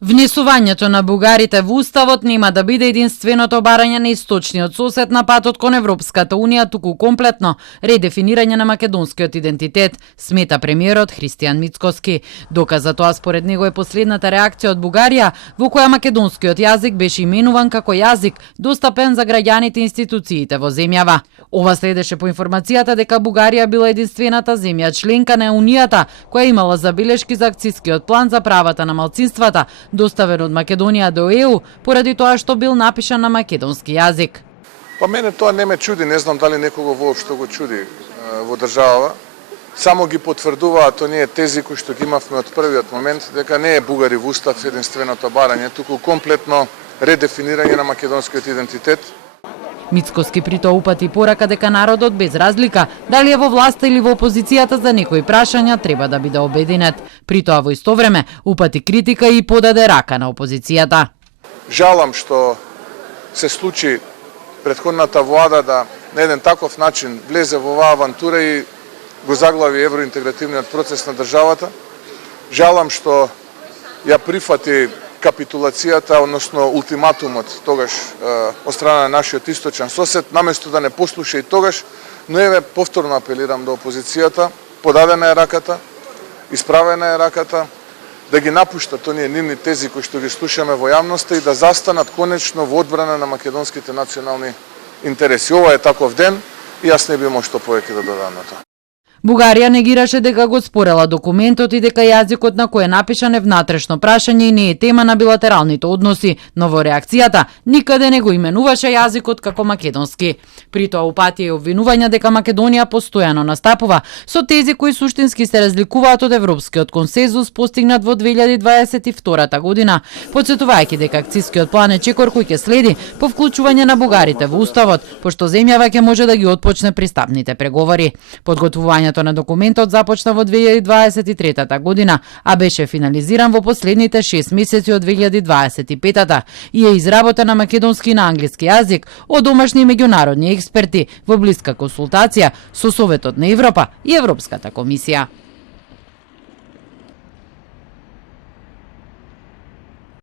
Внесувањето на бугарите во Уставот нема да биде единственото барање на источниот сосед на патот кон Европската Унија, туку комплетно редефинирање на македонскиот идентитет, смета премиерот Христијан Мицкоски. Доказ за тоа според него е последната реакција од Бугарија, во која македонскиот јазик беше именуван како јазик достапен за граѓаните и институциите во земјава. Ова следеше по информацијата дека Бугарија била единствената земја членка на Унијата која имала забелешки за акцискиот план за правата на малцинствата, доставен од Македонија до ЕУ, поради тоа што бил напишан на македонски јазик. Па мене тоа не ме чуди, не знам дали некого воопшто го чуди во државава. Само ги потврдуваат оние тези кои што ги имавме од првиот момент, дека не е бугари во устав единственото барање, туку комплетно редефинирање на македонскиот идентитет. Мицкоски при тоа упати порака дека народот без разлика дали е во власта или во опозицијата за некои прашања треба да биде обединет. При тоа во исто време упати критика и подаде рака на опозицијата. Жалам што се случи претходната влада да на еден таков начин влезе во оваа авантура и го заглави евроинтегративниот процес на државата. Жалам што ја прифати капитулацијата, односно ултиматумот тогаш од страна на нашиот источен сосед, наместо да не послуша и тогаш, но еве повторно апелирам до опозицијата, подадена е раката, исправена е раката, да ги напуштат оние нивни тези кои што ги слушаме во јавноста и да застанат конечно во одбрана на македонските национални интереси. Ова е таков ден и јас не би имал што повеќе да додам на тоа. Бугарија негираше дека го спорела документот и дека јазикот на кој е напишан е внатрешно прашање и не е тема на билатералните односи, но во реакцијата никаде не го именуваше јазикот како македонски. При тоа упати и обвинувања дека Македонија постојано настапува со тези кои суштински се разликуваат од европскиот консензус постигнат во 2022 година, потсетувајќи дека акцискиот план е чекор кој ќе следи по вклучување на бугарите во Уставот, пошто земјава ќе може да ги отпочне пристапните преговори. Подготвувањето на документот започна во 2023 година, а беше финализиран во последните 6 месеци од 2025 и е изработен на македонски и на англиски јазик од домашни и меѓународни експерти во блиска консултација со Советот на Европа и Европската комисија.